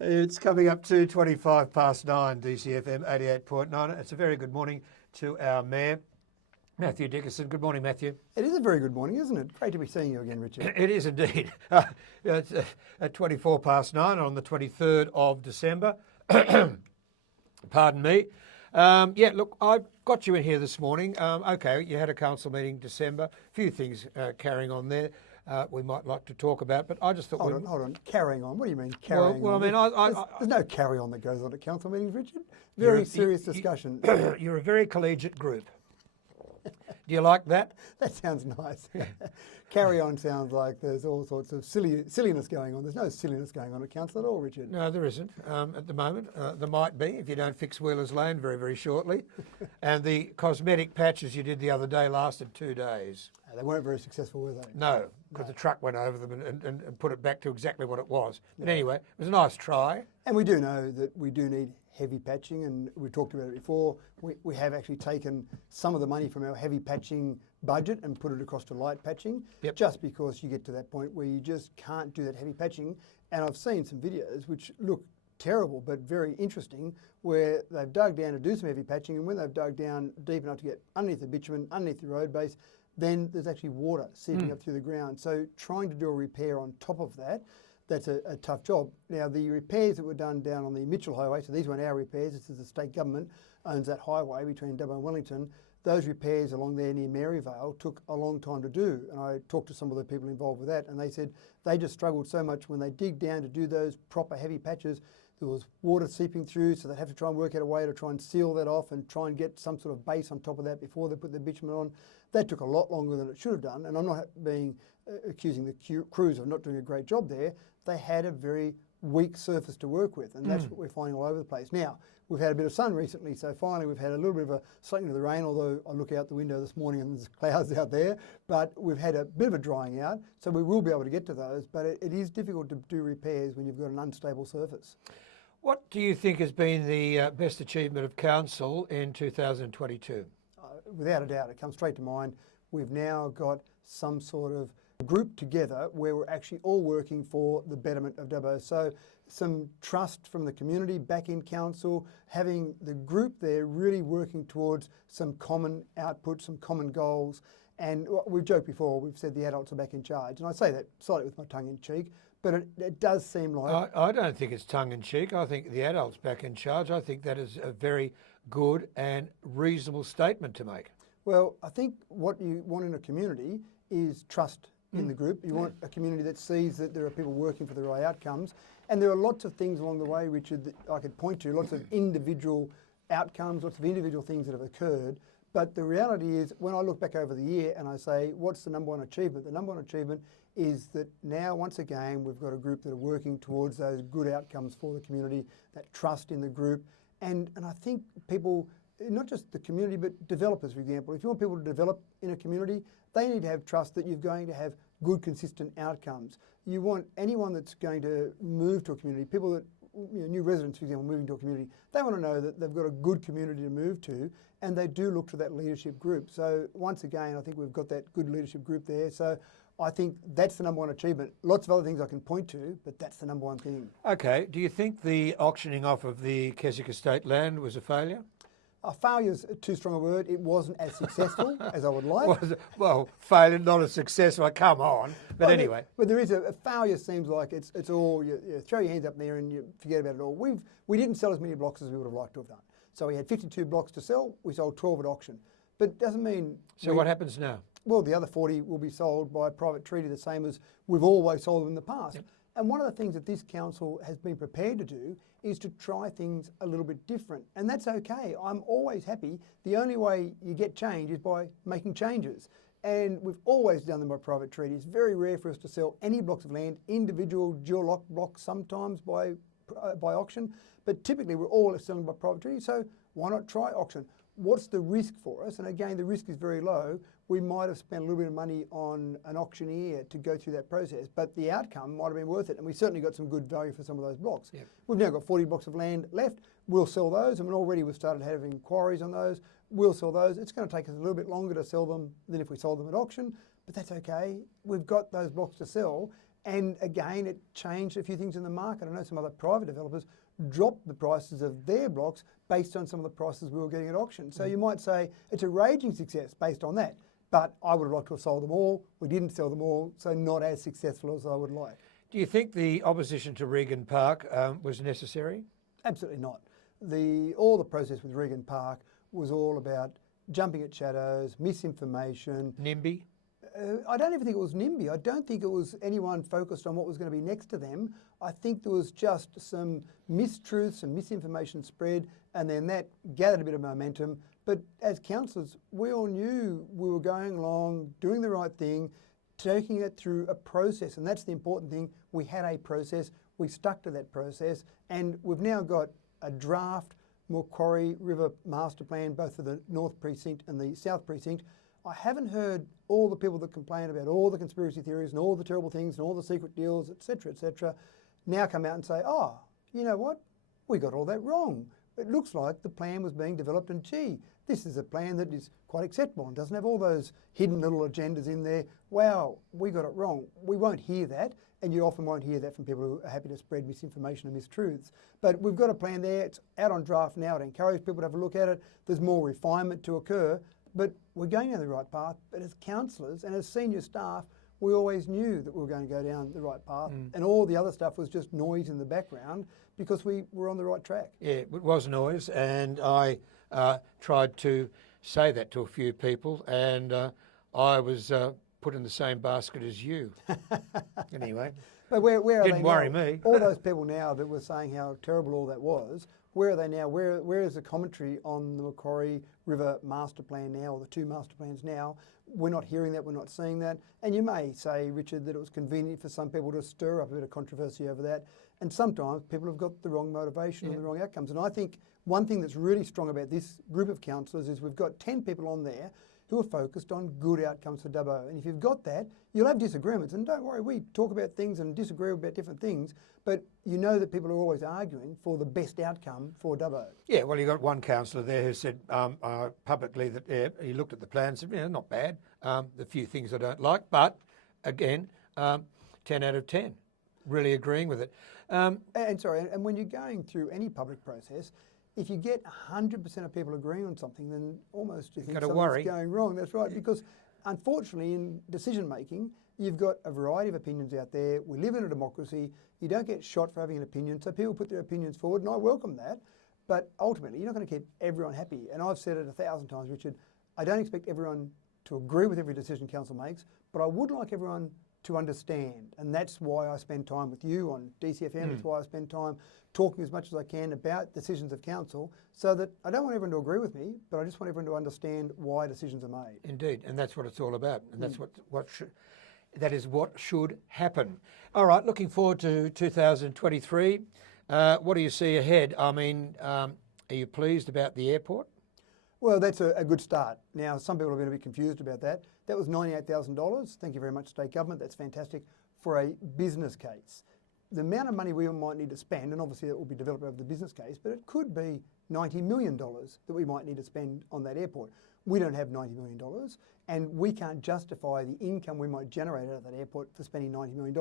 It's coming up to 25 past 9, DCFM 88.9. It's a very good morning to our Mayor, Matthew Dickerson. Good morning, Matthew. It is a very good morning, isn't it? Great to be seeing you again, Richard. It is indeed. It's at 24 past 9 on the 23rd of December. Pardon me. Look, I've got you in here this morning. Okay, you had a council meeting December. A few things carrying on there. We might like to talk about, but I just thought... Hold on. Carrying on? What do you mean, carrying on? I mean, there's no carry on that goes on at council meetings, Richard. Very serious discussion. You're a very collegiate group. Do you like that? That sounds nice. Carry on sounds like there's all sorts of silliness going on. There's no silliness going on at council at all, Richard. No, there isn't at the moment. There might be if you don't fix Wheeler's Lane very, very shortly. And the cosmetic patches you did the other day lasted 2 days. They weren't very successful, were they? No, because the truck went over them and put it back to exactly what it was. But anyway, it was a nice try. And we do know that we do need heavy patching, and we talked about it before. We have actually taken some of the money from our heavy patching budget and put it across to light patching, just because you get to that point where you just can't do that heavy patching. And I've seen some videos which look terrible but very interesting, where they've dug down to do some heavy patching, and when they've dug down deep enough to get underneath the bitumen, underneath the road base, then there's actually water seeping up through the ground. So trying to do a repair on top of that, that's a tough job. Now, the repairs that were done down on the Mitchell Highway, so these weren't our repairs, this is the state government owns that highway between Dubbo and Wellington. Those repairs along there near Maryvale took a long time to do. And I talked to some of the people involved with that, and they said they just struggled so much when they dig down to do those proper heavy patches. There was water seeping through, so they'd have to try and work out a way to try and seal that off and try and get some sort of base on top of that before they put the bitumen on. That took a lot longer than it should have done, and I'm not accusing the crews of not doing a great job there. They had a very weak surface to work with, and that's what we're finding all over the place. Now, we've had a bit of sun recently, so finally we've had a little bit of a slackening of the rain, although I look out the window this morning and there's clouds out there, but we've had a bit of a drying out, so we will be able to get to those, but it is difficult to do repairs when you've got an unstable surface. What do you think has been the best achievement of council in 2022? Without a doubt, it comes straight to mind. We've now got some sort of group together where we're actually all working for the betterment of Dubbo. So some trust from the community back in council, having the group there really working towards some common output, some common goals. And we've joked before, we've said the adults are back in charge. And I say that slightly with my tongue in cheek, but it does seem like... I don't think it's tongue in cheek. I think the adults back in charge. I think that is a very good and reasonable statement to make. Well, I think what you want in a community is trust in the group. You want a community that sees that there are people working for the right outcomes. And there are lots of things along the way, Richard, that I could point to, lots of individual outcomes, lots of individual things that have occurred. But the reality is, when I look back over the year and I say, what's the number one achievement? The number one achievement is that now, once again, we've got a group that are working towards those good outcomes for the community, that trust in the group. And I think people, not just the community, but developers, for example. If you want people to develop in a community, they need to have trust that you're going to have good, consistent outcomes. You want anyone that's going to move to a community, people that, new residents, for example, moving to a community, they want to know that they've got a good community to move to, and they do look to that leadership group. So once again, I think we've got that good leadership group there. So I think that's the number one achievement. Lots of other things I can point to, but that's the number one thing. Okay, do you think the auctioning off of the Keswick Estate land was a failure? Failure's too strong a word. It wasn't as successful as I would like. Well, failure, not a success. Well, come on. But anyway. But there is a failure. Seems like it's all, you throw your hands up there and you forget about it all. We didn't sell as many blocks as we would have liked to have done. So we had 52 blocks to sell. We sold 12 at auction. But it doesn't mean... So what happens now? Well, the other 40 will be sold by private treaty, the same as we've always sold them in the past. Yep. And one of the things that this council has been prepared to do is to try things a little bit different. And that's okay. I'm always happy. The only way you get change is by making changes. And we've always done them by private treaty. It's very rare for us to sell any blocks of land, individual dual lock blocks sometimes by auction, but typically we're all selling by private treaty. So why not try auction? What's the risk for us? And again, the risk is very low. We might have spent a little bit of money on an auctioneer to go through that process, but the outcome might have been worth it. And we certainly got some good value for some of those blocks. Yep. We've now got 40 blocks of land left. We'll sell those, and already we've started having inquiries on those. We'll sell those. It's going to take us a little bit longer to sell them than if we sold them at auction, but that's okay. We've got those blocks to sell, And again, it changed a few things in the market. I know some other private developers dropped the prices of their blocks based on some of the prices we were getting at auction. So you might say it's a raging success based on that. But I would have liked to have sold them all. We didn't sell them all, so not as successful as I would like. Do you think the opposition to Regan Park was necessary? Absolutely not. All the process with Regan Park was all about jumping at shadows, misinformation. NIMBY? I don't even think it was NIMBY. I don't think it was anyone focused on what was going to be next to them. I think there was just some mistruths and misinformation spread, and then that gathered a bit of momentum. But as councillors, we all knew we were going along, doing the right thing, taking it through a process, and that's the important thing. We had a process, we stuck to that process, and we've now got a draft Macquarie River Master Plan, both for the North Precinct and the South Precinct. I haven't heard all the people that complain about all the conspiracy theories and all the terrible things and all the secret deals, etc., now come out and say, oh, you know what? We got all that wrong. It looks like the plan was being developed and gee, this is a plan that is quite acceptable and doesn't have all those hidden little agendas in there. Wow, we got it wrong. We won't hear that, and you often won't hear that from people who are happy to spread misinformation and mistruths. But we've got a plan there. It's out on draft now. It encourages people to have a look at it. There's more refinement to occur, but we're going down the right path. But as councillors and as senior staff, we always knew that we were going to go down the right path, and all the other stuff was just noise in the background because we were on the right track. Yeah, it was noise, and I tried to say that to a few people, and I was put in the same basket as you. Anyway, but where are didn't they worry now? me. All those people now that were saying how terrible all that was, where are they now? Where is the commentary on the Macquarie River Master Plan now, or the two master plans now? We're not hearing that, we're not seeing that. And you may say, Richard, that it was convenient for some people to stir up a bit of controversy over that. And sometimes people have got the wrong motivation and the wrong outcomes. And I think one thing that's really strong about this group of councillors is we've got 10 people on there who are focused on good outcomes for Dubbo. And if you've got that, you'll have disagreements. And don't worry, we talk about things and disagree about different things, but you know that people are always arguing for the best outcome for Dubbo. Yeah, well, you got one councillor there who said publicly that he looked at the plan and said, yeah, not bad. The few things I don't like, but again, 10 out of 10. Really agreeing with it. And when you're going through any public process, if you get 100% of people agreeing on something, then almost you think something's going wrong. That's right, because unfortunately in decision making, you've got a variety of opinions out there. We live in a democracy. You don't get shot for having an opinion, so people put their opinions forward, and I welcome that. But ultimately, you're not going to keep everyone happy. And I've said it 1,000 times, Richard, I don't expect everyone to agree with every decision council makes, but I would like everyone to understand. And that's why I spend time with you on DCFM. That's why I spend time talking as much as I can about decisions of council, so that I don't want everyone to agree with me, but I just want everyone to understand why decisions are made. Indeed, and that's what it's all about, and that's that is what should happen. All right, looking forward to 2023. What do you see ahead? I mean, are you pleased about the airport? Well, that's a good start. Now, some people are going to be confused about that. That was $98,000. Thank you very much, state government. That's fantastic for a business case. The amount of money we might need to spend, and obviously that will be developed over the business case, but it could be $90 million that we might need to spend on that airport. We don't have $90 million, and we can't justify the income we might generate out of that airport for spending $90 million.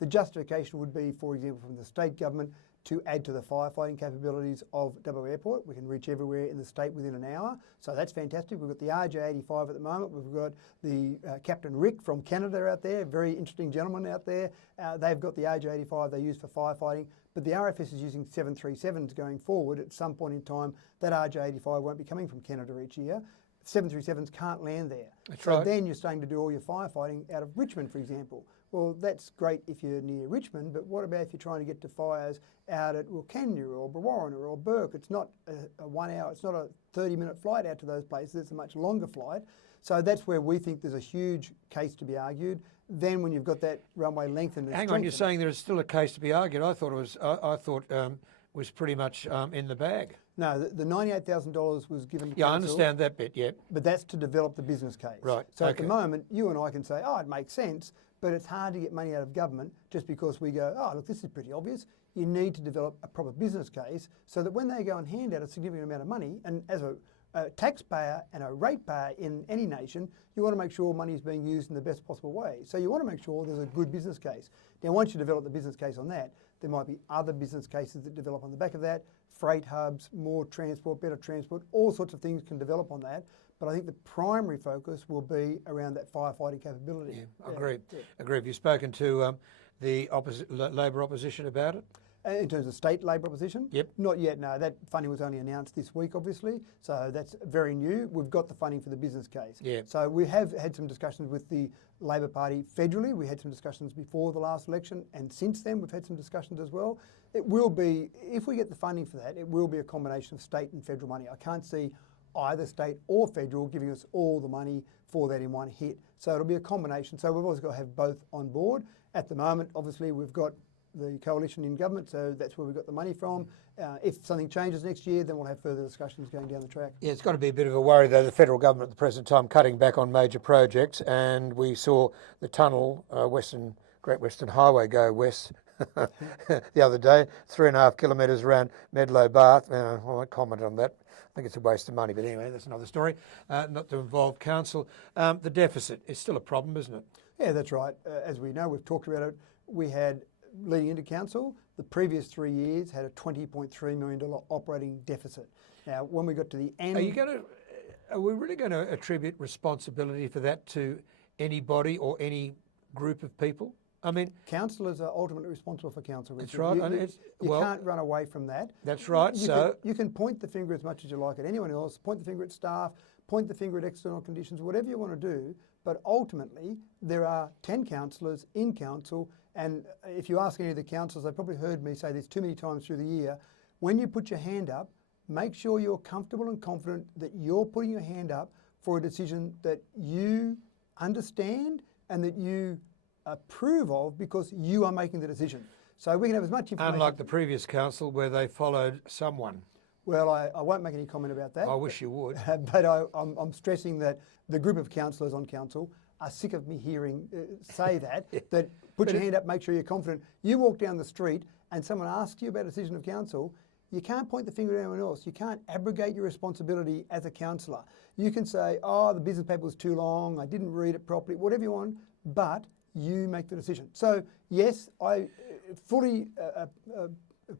The justification would be, for example, from the state government to add to the firefighting capabilities of Dubbo Airport. We can reach everywhere in the state within an hour, so that's fantastic. We've got the RJ85 at the moment. We've got the Captain Rick from Canada out there, very interesting gentleman out there. They've got the RJ85 they use for firefighting, but the RFS is using 737s going forward. At some point in time, that RJ85 won't be coming from Canada each year. 737s can't land there. That's so right. Then you're starting to do all your firefighting out of Richmond, for example. Well, that's great if you're near Richmond, but what about if you're trying to get to fires out at Wilcannia or Brewarrina or Burke? It's not a 1 hour, it's not a 30-minute flight out to those places, it's a much longer flight. So that's where we think there's a huge case to be argued. Then when you've got that runway lengthened and Hang on, you're saying there's still a case to be argued. I thought it was pretty much in the bag. No, the $98,000 was given to Yeah, council, I understand that bit, yeah. but that's to develop the business case. Right, So at okay. the moment, you and I can say, oh, it makes sense, but it's hard to get money out of government just because we go, oh, look, this is pretty obvious. You need to develop a proper business case so that when they go and hand out a significant amount of money, and as a a taxpayer and a ratepayer in any nation, you want to make sure money is being used in the best possible way. So you want to make sure there's a good business case. Now, once you develop the business case on that, there might be other business cases that develop on the back of that, freight hubs, more transport, better transport, all sorts of things can develop on that. But I think the primary focus will be around that firefighting capability. Yeah, I agree. Agree. Have you spoken to the Labor opposition about it? In terms of state Labor opposition? Yep. Not yet, no. That funding was only announced this week, obviously. So that's very new. We've got the funding for the business case. Yeah. So we have had some discussions with the Labor Party federally. We had some discussions before the last election, and since then we've had some discussions as well. It will be, if we get the funding for that, it will be a combination of state and federal money. I can't see either state or federal giving us all the money for that in one hit. So it'll be a combination. So we've always got to have both on board. At the moment, obviously, we've got the coalition in government, so that's where we got the money from. If something changes next year, then we'll have further discussions going down the track. Yeah, it's got to be a bit of a worry, though, the federal government at the present time cutting back on major projects, and we saw the tunnel, Great Western Highway go west the other day, 3.5 kilometres around Medlow Bath. I won't comment on that. I think it's a waste of money, but anyway, that's another story, not to involve council. The deficit is still a problem, isn't it? Yeah, that's right. As we know, we've talked about it. We had, leading into council, the previous 3 years had a $20.3 million operating deficit. Now, when we got to the end... Are we really going to attribute responsibility for that to anybody or any group of people? I mean, councillors are ultimately responsible for council. That's right. You can't run away from that. That's right. You can point the finger as much as you like at anyone else, point the finger at staff, point the finger at external conditions, whatever you want to do. But ultimately, there are 10 councillors in council, and if you ask any of the councillors, they've probably heard me say this too many times through the year, when you put your hand up, make sure you're comfortable and confident that you're putting your hand up for a decision that you understand and that you approve of because you are making the decision. So we can have as much information... Unlike the previous council where they followed someone. Well, I won't make any comment about that. I wish you would. But I'm stressing that the group of councillors on council are sick of me hearing say that put your hand up, make sure you're confident. You walk down the street and someone asks you about a decision of council, you can't point the finger at anyone else. You can't abrogate your responsibility as a councillor. You can say, oh, the business paper was too long, I didn't read it properly, whatever you want, but you make the decision. So, yes, I fully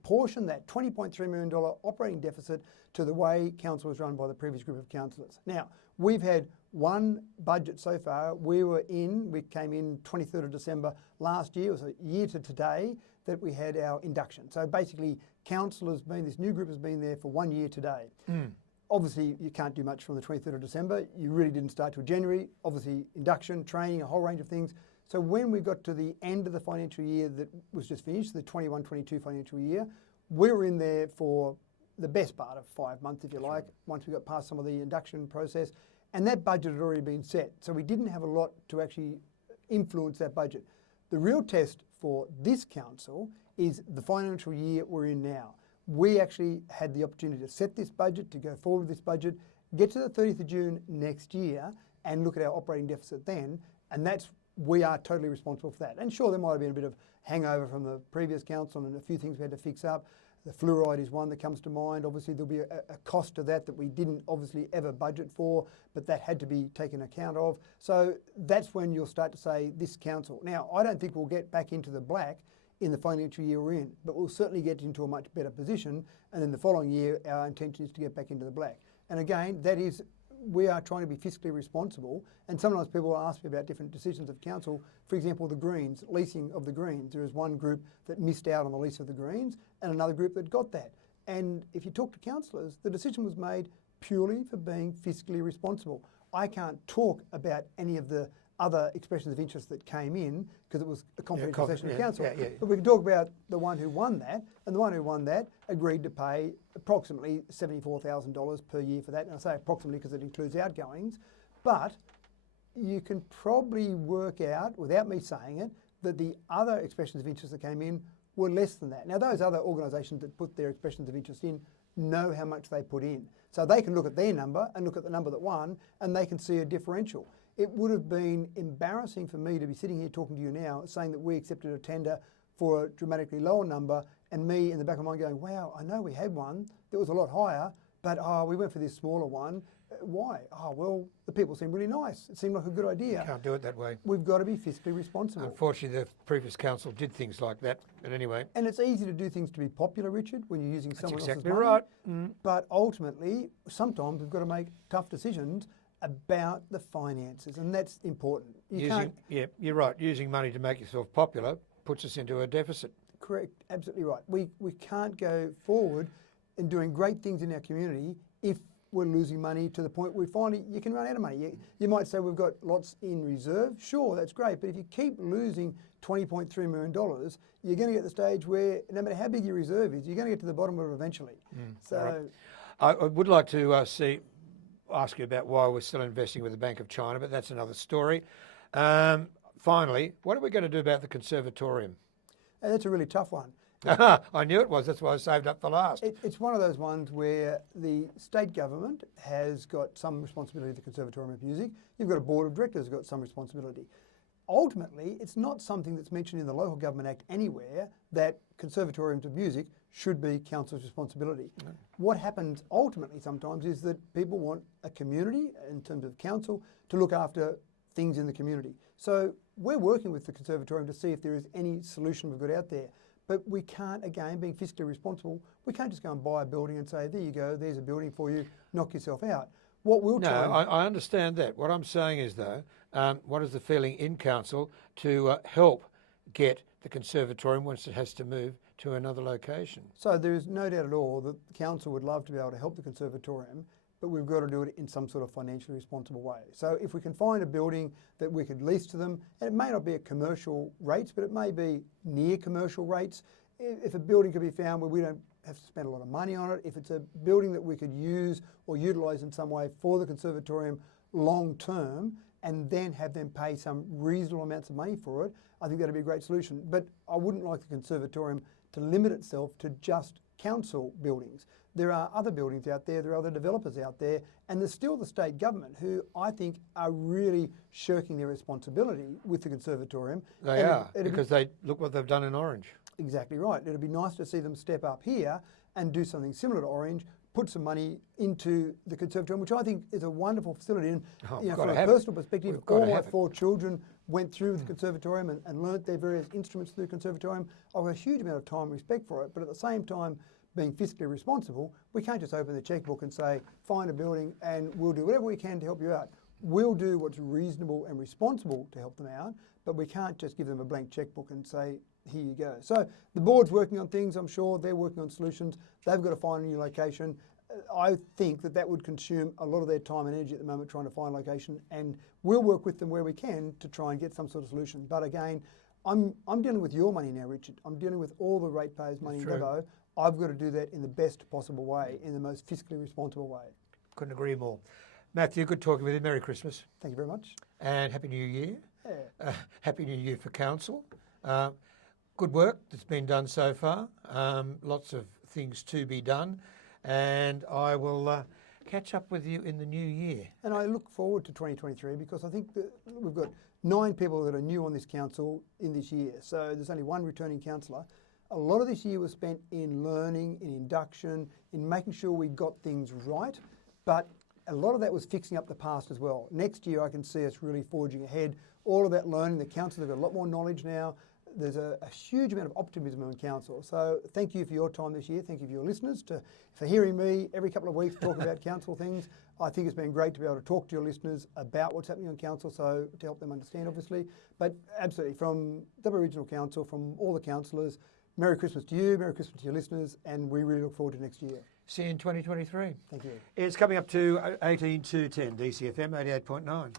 portion that $20.3 million operating deficit to the way council was run by the previous group of councillors. Now, we've had one budget so far. We came in 23rd of December last year. It was a year to today that we had our induction. So basically, this new group has been there for 1 year today. Obviously, you can't do much from the 23rd of December. You really didn't start till January. Obviously, induction, training, a whole range of things. So when we got to the end of the financial year that was just finished, the 21-22 financial year, we were in there for the best part of 5 months, if you like, once we got past some of the induction process. And that budget had already been set. So we didn't have a lot to actually influence that budget. The real test for this council is the financial year we're in now. We actually had the opportunity to set this budget, to go forward with this budget, get to the 30th of June next year and look at our operating deficit then. And we are totally responsible for that. And sure, there might have been a bit of hangover from the previous council and a few things we had to fix up. The fluoride is one that comes to mind. Obviously, there'll be a cost to that we didn't obviously ever budget for, but that had to be taken account of. So that's when you'll start to say this council. Now, I don't think we'll get back into the black in the financial year we're in, but we'll certainly get into a much better position. And then the following year, our intention is to get back into the black. And again, we are trying to be fiscally responsible, and sometimes people ask me about different decisions of council. For example, the Greens, leasing of the Greens. There is one group that missed out on the lease of the Greens and another group that got that. And if you talk to councillors, the decision was made purely for being fiscally responsible. I can't talk about any of the other expressions of interest that came in because it was a confidential session of council. But we can talk about the one who won that, and the one who won that agreed to pay approximately $74,000 per year for that. And I say approximately because it includes outgoings. But you can probably work out, without me saying it, that the other expressions of interest that came in were less than that. Now, those other organisations that put their expressions of interest in know how much they put in. So they can look at their number and look at the number that won, and they can see a differential. It would have been embarrassing for me to be sitting here talking to you now saying that we accepted a tender for a dramatically lower number, and me in the back of my mind going, wow, I know we had one that was a lot higher, but we went for this smaller one. Why? Oh, well, the people seem really nice. It seemed like a good idea. Can't do it that way. We've got to be fiscally responsible. Unfortunately, the previous council did things like that. But anyway. And it's easy to do things to be popular, Richard, when you're using someone else's exactly money. right. But ultimately, sometimes we've got to make tough decisions about the finances, and that's important. Yeah, you're right. Using money to make yourself popular puts us into a deficit. Correct, absolutely right. We can't go forward in doing great things in our community if we're losing money to the point where finally you can run out of money. You might say we've got lots in reserve. Sure, that's great. But if you keep losing $20.3 million, you're going to get to the stage where no matter how big your reserve is, you're going to get to the bottom of it eventually. So, right. I would like to ask you about why we're still investing with the Bank of China, but that's another story. Finally, what are we going to do about the conservatorium? That's a really tough one. I knew it was. That's why I saved up for last. It's one of those ones where the state government has got some responsibility for the Conservatorium of Music. You've got a board of directors who've got some responsibility. Ultimately, it's not something that's mentioned in the Local Government Act anywhere that conservatoriums of music should be council's responsibility. What happens ultimately sometimes is that people want a community, in terms of council, to look after things in the community. So we're working with the conservatorium to see if there is any solution we've got out there. But we can't, again, being fiscally responsible, we can't just go and buy a building and say, there you go, there's a building for you, knock yourself out. What we'll try... No, I understand that. What I'm saying is, though, what is the feeling in council to help get the conservatorium once it has to move to another location? So there is no doubt at all that the council would love to be able to help the conservatorium, but we've got to do it in some sort of financially responsible way. So if we can find a building that we could lease to them, and it may not be at commercial rates, but it may be near commercial rates. If a building could be found where we don't have to spend a lot of money on it, if it's a building that we could use or utilise in some way for the conservatorium long term, and then have them pay some reasonable amounts of money for it, I think that'd be a great solution. But I wouldn't like the conservatorium to limit itself to just council buildings. There are other buildings out there, there are other developers out there, and there's still the state government who I think are really shirking their responsibility with the conservatorium. They are, because they look what they've done in Orange. Exactly right. It'd be nice to see them step up here and do something similar to Orange, put some money into the conservatorium, which I think is a wonderful facility. And from a personal perspective, all my 4 children went through the conservatorium and learnt their various instruments through the conservatorium. I've got a huge amount of time and respect for it, but at the same time, being fiscally responsible, we can't just open the chequebook and say, find a building and we'll do whatever we can to help you out. We'll do what's reasonable and responsible to help them out, but we can't just give them a blank chequebook and say, here you go. So the board's working on things, I'm sure. They're working on solutions. They've got to find a new location. I think that would consume a lot of their time and energy at the moment trying to find a location, and we'll work with them where we can to try and get some sort of solution. But again, I'm dealing with your money now, Richard. I'm dealing with all the ratepayers' money in Dubbo. I've got to do that in the best possible way, in the most fiscally responsible way. Couldn't agree more. Matthew, good talking with you. Merry Christmas. Thank you very much. And Happy New Year. Yeah. Happy New Year for council. Good work that's been done so far. Lots of things to be done. And I will catch up with you in the new year. And I look forward to 2023 because I think that we've got 9 people that are new on this council in this year. So there's only 1 returning councillor. A lot of this year was spent in learning, in induction, in making sure we got things right, but a lot of that was fixing up the past as well. Next year I can see us really forging ahead. All of that learning, the council have got a lot more knowledge now. There's a huge amount of optimism in council. So thank you for your time this year. Thank you for your listeners for hearing me every couple of weeks talk about council things. I think it's been great to be able to talk to your listeners about what's happening on council, so to help them understand obviously. But absolutely, from Dubbo Regional Council, from all the councillors, Merry Christmas to you, Merry Christmas to your listeners, and we really look forward to next year. See you in 2023. Thank you. It's coming up to 18 to 10, DCFM 88.9.